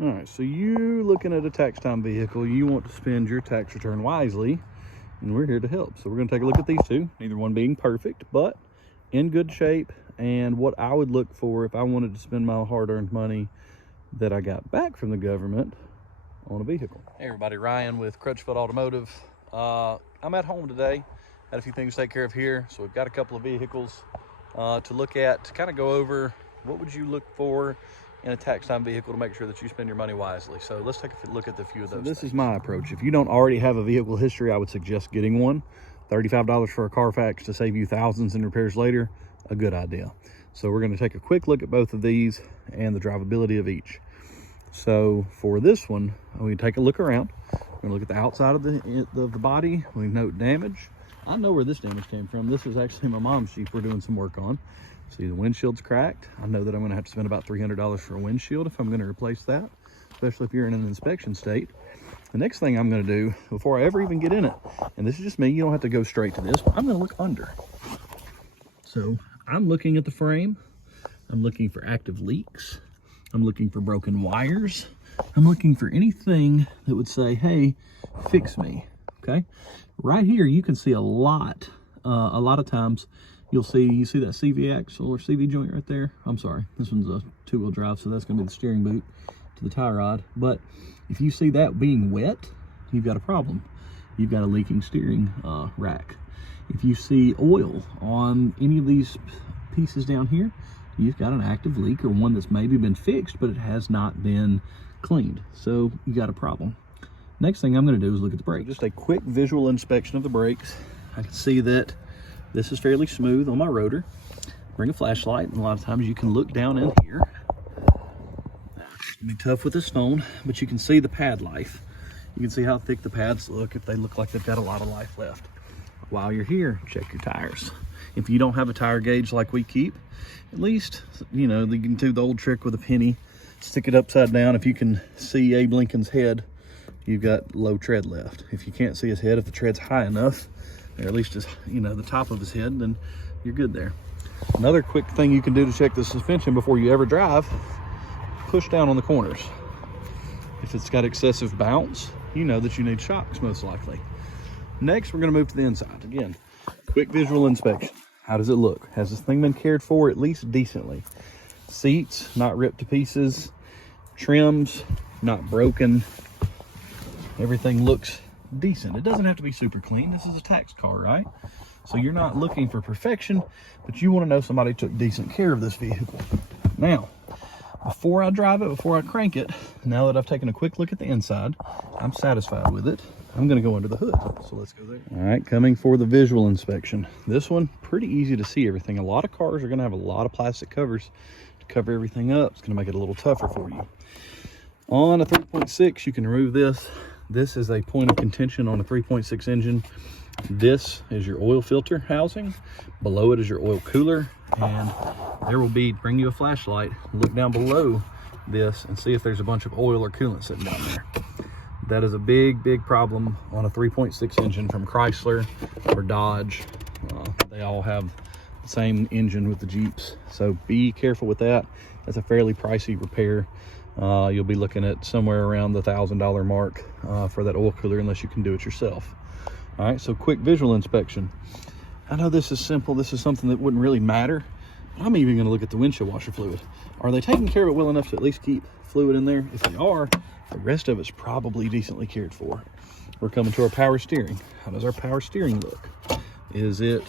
All right, so you looking at a tax time vehicle, you want to spend your tax return wisely, and we're here to help. So we're going to take a look at these two, neither one being perfect, but in good shape, and what I would look for if I wanted to spend my hard-earned money that I got back from the government on a vehicle. Hey everybody, Ryan with Crutchfield Automotive. I'm at home today. Had a few things to take care of here, so we've got a couple of vehicles to look at, to kind of go over what would you look for in a tax time vehicle to make sure that you spend your money wisely. So let's take a look at a few of those. So this is my approach. If you don't already have a vehicle history, I would suggest getting one. $35 for a Carfax to save you thousands in repairs later, a good idea. So we're going to take a quick look at both of these and the drivability of each. So for this one, we take a look around. We're going to look at the outside of the body. We note damage. I know where this damage came from. This is actually my mom's Jeep we're doing some work on. See, the windshield's cracked. I know that I'm going to have to spend about $300 for a windshield if I'm going to replace that, especially if you're in an inspection state. The next thing I'm going to do before I ever even get in it, and this is just me, you don't have to go straight to this, but I'm going to look under. So I'm looking at the frame. I'm looking for active leaks. I'm looking for broken wires. I'm looking for anything that would say, hey, fix me, okay? Right here, you can see a lot of times you see that CV axle or CV joint right there. I'm sorry, this one's a two-wheel drive, so that's gonna be the steering boot to the tie rod. But if you see that being wet, you've got a problem. You've got a leaking steering rack. If you see oil on any of these pieces down here, you've got an active leak or one that's maybe been fixed, but it has not been cleaned. So you got a problem. Next thing I'm gonna do is look at the brakes. Just a quick visual inspection of the brakes. I can see that this is fairly smooth on my rotor. Bring a flashlight, and a lot of times you can look down in here. It's gonna be tough with this stone, but you can see the pad life. You can see how thick the pads look, if they look like they've got a lot of life left. While you're here, check your tires. If you don't have a tire gauge like we keep, at least, you know, you can do the old trick with a penny, stick it upside down. If you can see Abe Lincoln's head, you've got low tread left. If you can't see his head, if the tread's high enough, or at least just, you know, the top of his head, then you're good there. Another quick thing you can do to check the suspension before you ever drive, push down on the corners. If it's got excessive bounce, you know that you need shocks most likely. Next, we're gonna move to the inside. Again, quick visual inspection. How does it look? Has this thing been cared for at least decently? Seats, not ripped to pieces. Trims, not broken. Everything looks decent. It doesn't have to be super clean. This is a tax car, right? So you're not looking for perfection, but you want to know somebody took decent care of this vehicle. Now, before I drive it, before I crank it, now that I've taken a quick look at the inside, I'm satisfied with it. I'm going to go under the hood. So let's go there. All right, coming for the visual inspection. This one, pretty easy to see everything. A lot of cars are going to have a lot of plastic covers to cover everything up. It's going to make it a little tougher for you. On a 3.6, you can remove this. This is a point of contention on a 3.6 engine. This is your oil filter housing. Below it is your oil cooler. And there will be, bring you a flashlight, look down below this and see if there's a bunch of oil or coolant sitting down there. That is a big, big problem on a 3.6 engine from Chrysler or Dodge. They all have the same engine with the Jeeps. So be careful with that. That's a fairly pricey repair. You'll be looking at somewhere around the $1,000 mark for that oil cooler unless you can do it yourself. All right, so quick visual inspection. I know this is simple. This is something that wouldn't really matter. But I'm even gonna look at the windshield washer fluid. Are they taking care of it well enough to at least keep fluid in there? If they are, the rest of it's probably decently cared for. We're coming to our power steering. How does our power steering look? Is it,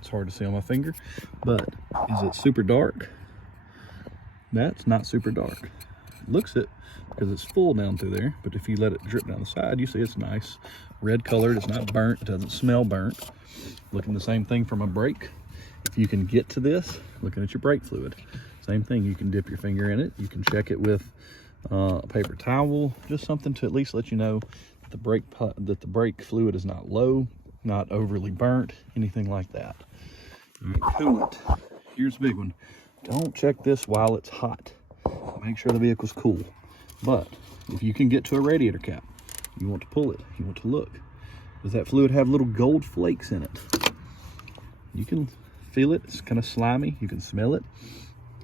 it's hard to see on my finger, but is it super dark? That's not super dark. It looks it because it's full down through there, but if you let it drip down the side, you see it's nice. Red colored, it's not burnt, it doesn't smell burnt. Looking the same thing from a brake. If you can get to this, looking at your brake fluid. Same thing, you can dip your finger in it. You can check it with a paper towel, just something to at least let you know that the brake fluid is not low, not overly burnt, anything like that. All right, coolant. Here's a big one. Don't check this while it's hot. Make sure the vehicle's cool. But if you can get to a radiator cap, you want to pull it, you want to look. Does that fluid have little gold flakes in it? You can feel it, it's kind of slimy, you can smell it.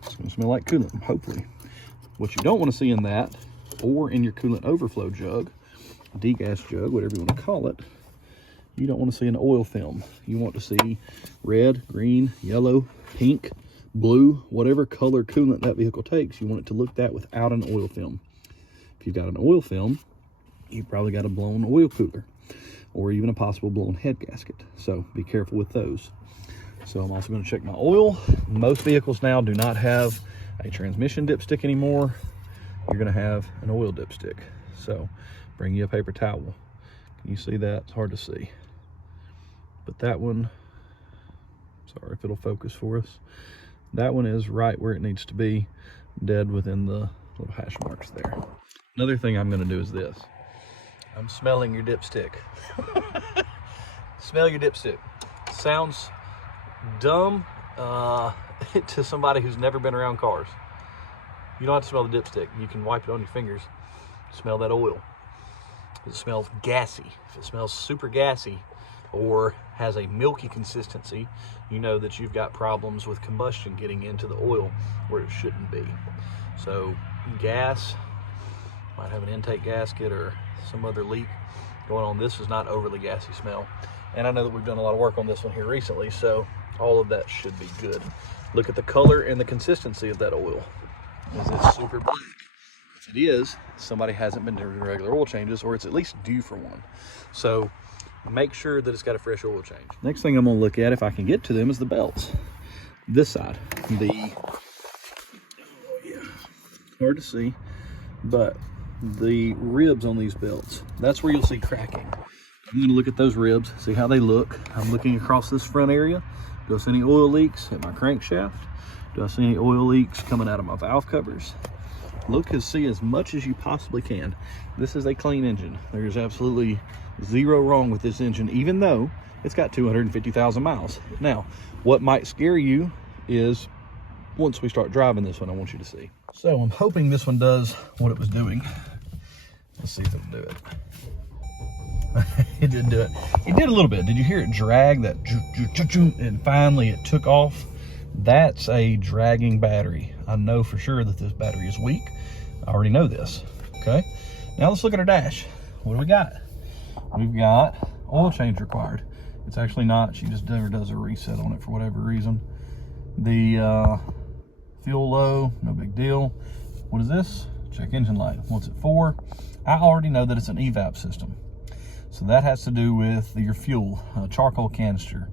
It's gonna smell like coolant, hopefully. What you don't want to see in that, or in your coolant overflow jug, degas jug, whatever you want to call it, you don't want to see an oil film. You want to see red, green, yellow, pink, blue, whatever color coolant that vehicle takes. You want it to look that without an oil film. If you've got an oil film, you've probably got a blown oil cooler or even a possible blown head gasket. So be careful with those. So I'm also going to check my oil. Most vehicles now do not have a transmission dipstick anymore. You're going to have an oil dipstick. So bring you a paper towel. Can you see that? It's hard to see. But that one, sorry if it'll focus for us. That one is right where it needs to be, dead within the little hash marks there. Another thing I'm going to do is this. I'm smelling your dipstick. Smell your dipstick. Sounds dumb to somebody who's never been around cars. You don't have to smell the dipstick. You can wipe it on your fingers. Smell that oil. It smells gassy. If it smells super gassy or has a milky consistency, you know that you've got problems with combustion getting into the oil where it shouldn't be. So gas, might have an intake gasket or some other leak going on. This is not overly gassy smell. And I know that we've done a lot of work on this one here recently, so all of that should be good. Look at the color and the consistency of that oil. Is it super black? If it is, somebody hasn't been doing regular oil changes, or it's at least due for one. So make sure that it's got a fresh oil change. Next thing I'm going to look at, if I can get to them, is the belts. This side, hard to see, but the ribs on these belts, that's where you'll see cracking. I'm going to look at those ribs, see how they look. I'm looking across this front area. Do I see any oil leaks at my crankshaft? Do I see any oil leaks coming out of my valve covers? Look and see as much as you possibly can. This is a clean engine. There's absolutely zero wrong with this engine, even though it's got 250,000 miles. Now, what might scare you is once we start driving this one, I want you to see. So I'm hoping this one does what it was doing. Let's see if it'll do it. It didn't do it. It did a little bit. Did you hear it drag that? And finally it took off. That's a dragging battery. I know for sure that this battery is weak. I already know this. Okay. Now let's look at our dash. What do we got? We've got oil change required. It's actually not. She just never does a reset on it for whatever reason. The fuel low, no big deal. What is this? Check engine light. What's it for? I already know that it's an evap system. So that has to do with your fuel, charcoal canister.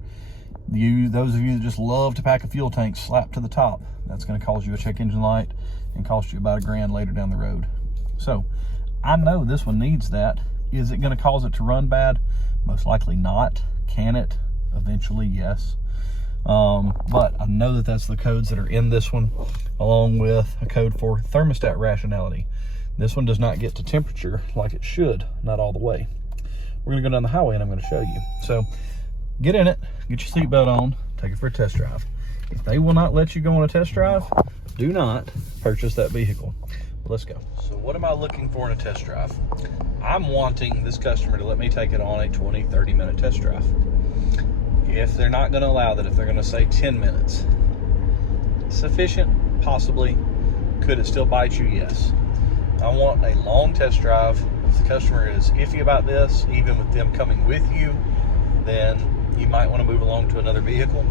Those of you that just love to pack a fuel tank slapped to the top, that's going to cause you a check engine light and cost you about $1,000 later down the road. So I know this one needs that. Is it going to cause it to run bad? Most likely not. Can it? Eventually, yes. But I know that that's the codes that are in this one, along with a code for thermostat rationality. This one does not get to temperature like it should, not all the way. We're gonna go down the highway and I'm gonna show you. So get in it, get your seatbelt on, take it for a test drive. If they will not let you go on a test drive, do not purchase that vehicle. Let's go. So what am I looking for in a test drive? I'm wanting this customer to let me take it on a 20-30 minute test drive. If they're not gonna allow that, if they're gonna say 10 minutes, sufficient? Possibly. Could it still bite you? Yes. I want a long test drive. If the customer is iffy about this, even with them coming with you, then you might want to move along to another vehicle.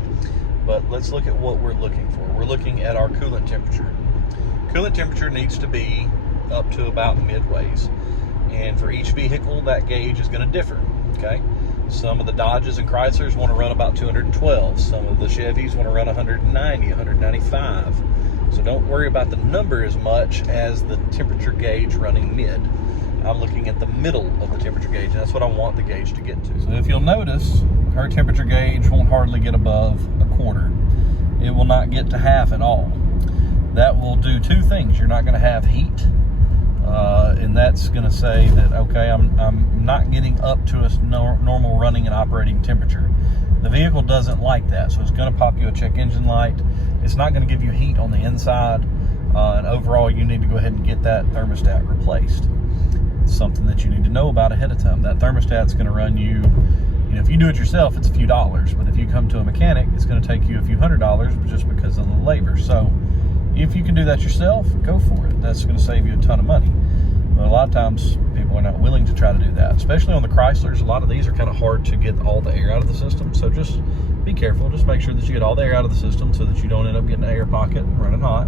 But let's look at what we're looking for. We're looking at our coolant temperature. Coolant temperature needs to be up to about midways. And for each vehicle, that gauge is going to differ, okay? Some of the Dodges and Chryslers want to run about 212. Some of the Chevys want to run 190, 195. So don't worry about the number as much as the temperature gauge running mid. I'm looking at the middle of the temperature gauge, and that's what I want the gauge to get to. So if you'll notice, her temperature gauge won't hardly get above a quarter. It will not get to half at all. That will do two things. You're not going to have heat, and that's going to say that, okay, I'm not getting up to a normal running and operating temperature. The vehicle doesn't like that, so it's going to pop you a check engine light. It's not going to give you heat on the inside, and overall you need to go ahead and get that thermostat replaced. It's something that you need to know about ahead of time. That thermostat's going to run you, if you do it yourself, it's a few dollars, but if you come to a mechanic, it's going to take you a few $100s just because of the labor. So if you can do that yourself, go for it. That's going to save you a ton of money. But a lot of times people are not willing to try to do that, especially on the Chryslers. A lot of these are kind of hard to get all the air out of the system. So just be careful. Just make sure that you get all the air out of the system so that you don't end up getting an air pocket and running hot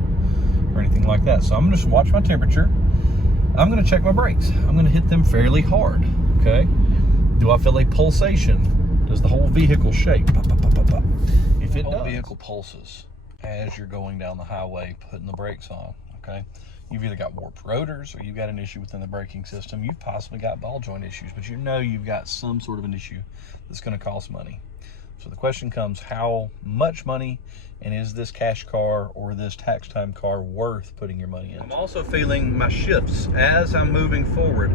or anything like that. So I'm going to just watch my temperature. I'm going to check my brakes. I'm going to hit them fairly hard, okay? Do I feel a pulsation? Does the whole vehicle shake? If it does, the whole vehicle pulses as you're going down the highway putting the brakes on, okay? You've either got warped rotors or you've got an issue within the braking system. You've possibly got ball joint issues, but you know you've got some sort of an issue that's going to cost money. So the question comes, how much money, and is this cash car or this tax time car worth putting your money in? I'm also feeling my shifts as I'm moving forward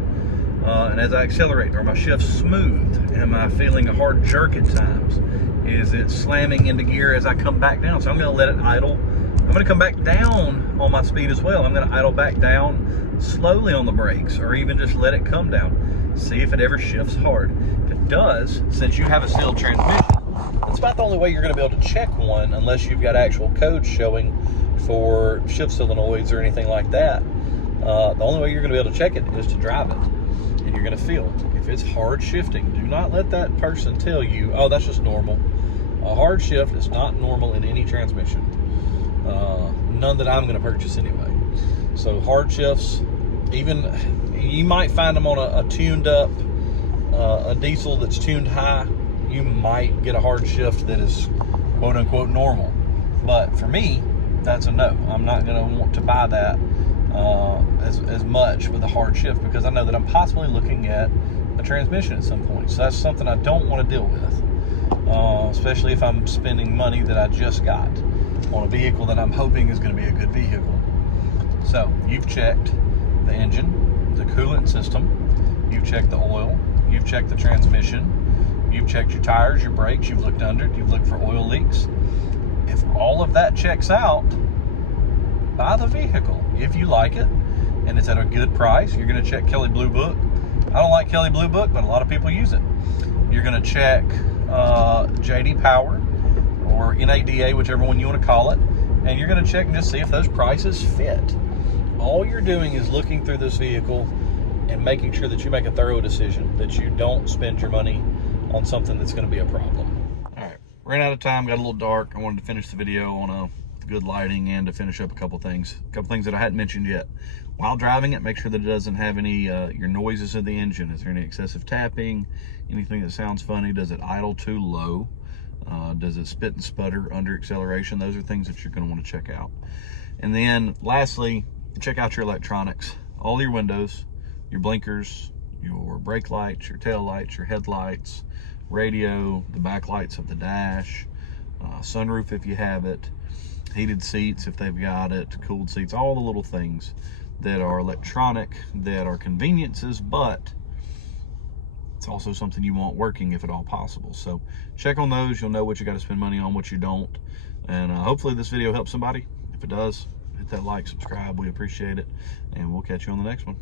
and as I accelerate. Are my shifts smooth? Am I feeling a hard jerk at times? Is it slamming into gear as I come back down? So I'm going to let it idle. I'm going to come back down on my speed as well. I'm going to idle back down slowly on the brakes, or even just let it come down. See if it ever shifts hard. If it does, since you have a sealed transmission, that's about the only way you're going to be able to check one, unless you've got actual code showing for shift solenoids or anything like that. The only way you're going to be able to check it is to drive it, and you're going to feel if it's hard shifting. Do not let that person tell you, oh, that's just normal. A hard shift is not normal in any transmission. None that I'm going to purchase anyway. So hard shifts, even you might find them on a tuned up, a diesel that's tuned high. You might get a hard shift that is quote unquote normal. But for me, that's a no. I'm not going to want to buy that as much with a hard shift, because I know that I'm possibly looking at a transmission at some point. So that's something I don't want to deal with, especially if I'm spending money that I just got on a vehicle that I'm hoping is going to be a good vehicle. So you've checked the engine, the coolant system, you've checked the oil, you've checked the transmission, you've checked your tires, your brakes, you've looked under it, you've looked for oil leaks. If all of that checks out, buy the vehicle. If you like it and it's at a good price, you're going to check Kelley Blue Book. I don't like Kelley Blue Book, but a lot of people use it. You're going to check J.D. Power or NADA, whichever one you want to call it, and you're going to check and just see if those prices fit. All you're doing is looking through this vehicle and making sure that you make a thorough decision, that you don't spend your money on something that's going to be a problem. All right, ran out of time, got a little dark. I wanted to finish the video on good lighting and to finish up a couple things that I hadn't mentioned yet. While driving it, make sure that it doesn't have any your noises in the engine. Is there any excessive tapping, anything that sounds funny? Does it idle too low? Does it spit and sputter under acceleration? Those are things that you're going to want to check out. And then lastly, check out your electronics, all your windows, your blinkers, your brake lights, your tail lights, your headlights, radio, the back lights of the dash, sunroof if you have it, heated seats if they've got it, cooled seats, all the little things that are electronic, that are conveniences, but it's also something you want working if at all possible. So check on those. You'll know what you got to spend money on, what you don't. And hopefully this video helps somebody. If it does, hit that like, subscribe. We appreciate it. And we'll catch you on the next one.